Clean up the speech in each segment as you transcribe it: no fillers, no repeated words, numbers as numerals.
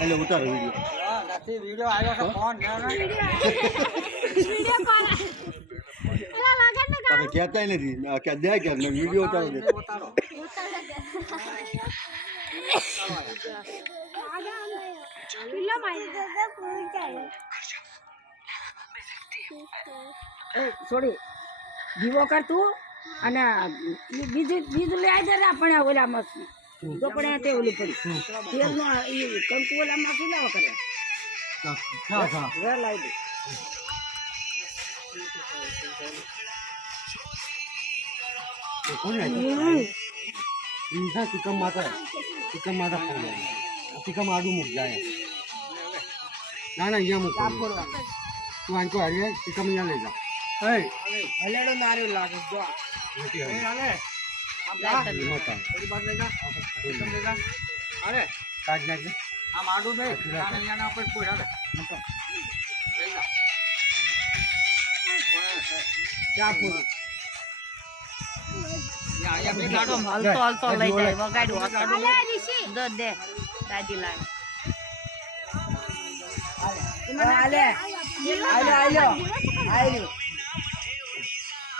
એટલે ઉતારો વિડીયો નથી વિડીયો આવ્યો છે ફોન તમે કહેતા નથી કે દે કે વિડીયો ઉતારો દે છોડી દીવો કર તું અને બીજું લઈ આવી દે પણ ઓલામાં તો પણ તે ઓલું પડી તેલનો કંકુ ઓલામાં શું લેવા કરે લાવી દે चिकन माता चिकन आडू मुक जाए ना ये मुक तू आनको हरी चिकन यहाँ ले जा હલેડો નારી લાગે જો અરે काट नाख दे આ માડું બે અહીંયા ઉપર કોઈ હાલે લઈ જા ચા પૂરી અહીંયા બે ગાડો હલતો લઈ જાય વગાડ્યું દો દે દાદી લાય હાલે આયો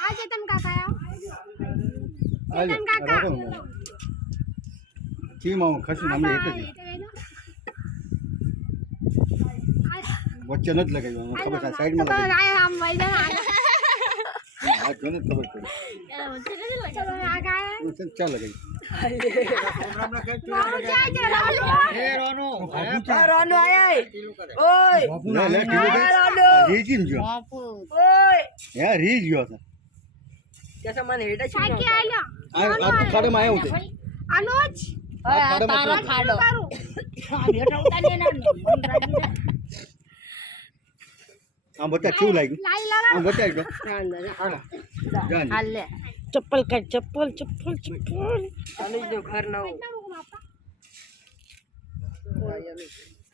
આ ચેતન કાકા चीमा खसी हमें एक वच्चे नत लगाई खबर था साइड में लगाई આમ વૈદન आ जोने खबर पड़ी क्या लगाई પ્રોગ્રામ ના કઈ એ રોનો રાનો આય ઓય ले ले रीजिन जो બાપુ ઓય यार रीज जो था કેસે મને હેડા છે સાકી આલ્યો आ खाड़े में आया होते અનુજ તારો ખાડો બેટા ઉતારી ના हां बता क्यों लागी લાઈ લગા हां बता दो जान હાલ લે ચપ્પલ કાઢ ચપ્પલ આલી જો ઘર ના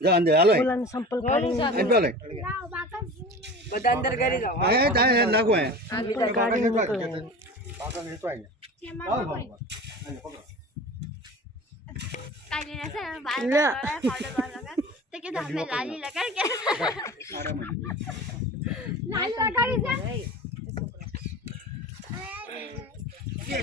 जा अंदर हालो ઓલાને સંપલ કાઢી अंदर ले લાવ બાકા બધા અંદર કરી જાવ आए ताए नाखो है કાઢી पापा ने तो आई જેમાં हां કોઈ કાઈ ને છે બાર લે. પાવડર લગા તે કે તમે લાલી લગાડ કે લાલી લગાડી છે